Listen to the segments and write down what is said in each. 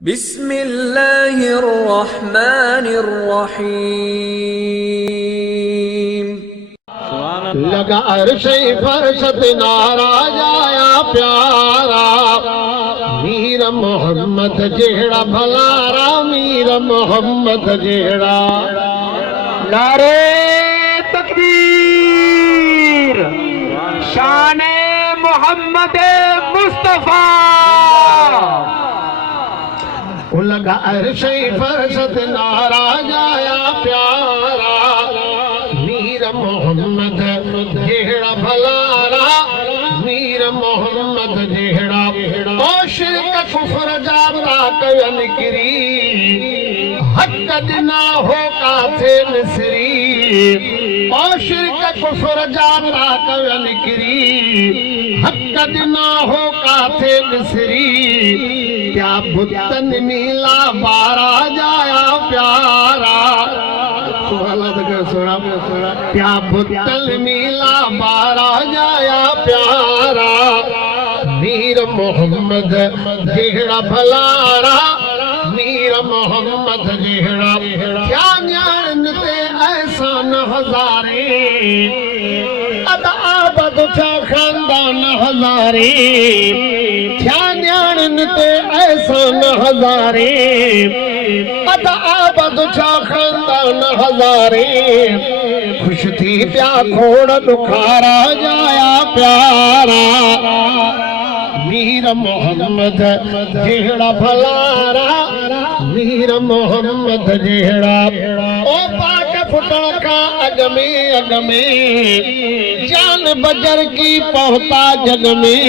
बिस्मिल्लाहिर्रहमानिर्रहीम। लगा अर्शे फरशत नाराज आया प्यारा, मीर मोहम्मद जेड़ा भलारा, मीर मोहम्मद जेड़ा। नारे तकबीर, शाने मोहम्मद मुस्तफा। लगा अर्शे फरशत नाराज आया प्यारा, मीर मोहम्मद जेड़ा भलारा, मीर मोहम्मद जेड़ा। ओ शिरक कुफर जाता कयन किरी, हक दिना हो काथे मिसरी। ओ शिरक कुफर जाता कयन किरी, हक दिना हो काथे मिसरी। क्या बुतन मिला बारा जाया प्यारा, क्या बुतन मिला बारा जाया प्यारा, मीर मोहम्मद जेड़ा भलारा, मीर मोहम्मद जेड़ा। क्या न्याण ते एहसान हजारे, अदा आबद छा खानदान हजारे। क्या न्याण ते एहसान हजारे, अदा आबद छा खानदान हजारे। खुश थी प्या खोड़ दुखारा जाया प्यारा, मीर मोहम्मद जेड़ा भलारा, मीर मोहम्मद जेड़ा। ओ पाक फुटण का अग में जान बजर की पहुता जग में।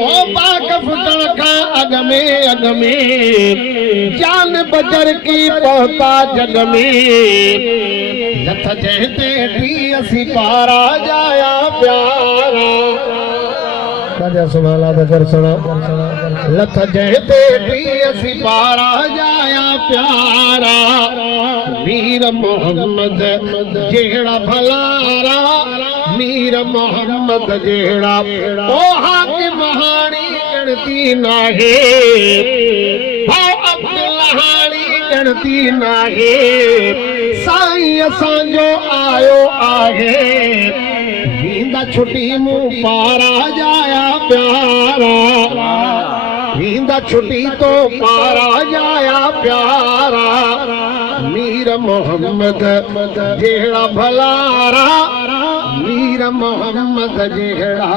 ओ पाक फुटण का अग में जान बजर की पहुता जग में। लथ जहते भी असी पारा जाया प्यारा, सुभान कर सुनो। लथ जहते भी असी पारा जाया प्यारा, मीर मोहम्मद जेड़ा भलारा, मीर मोहम्मद जेड़ा। ओ हाकिम हाणी गणती नाहे, भाव अब्दुल्लाहाणी गणती नाहे। साईं असांजो आयो आहे, वींदा छुटी मुँह पारा जाया प्यारा, वींदा छुटी तो पारा जाया प्यारा। मीर मोहम्मद जेड़ा भलारा, मीर मोहम्मद जेड़ा।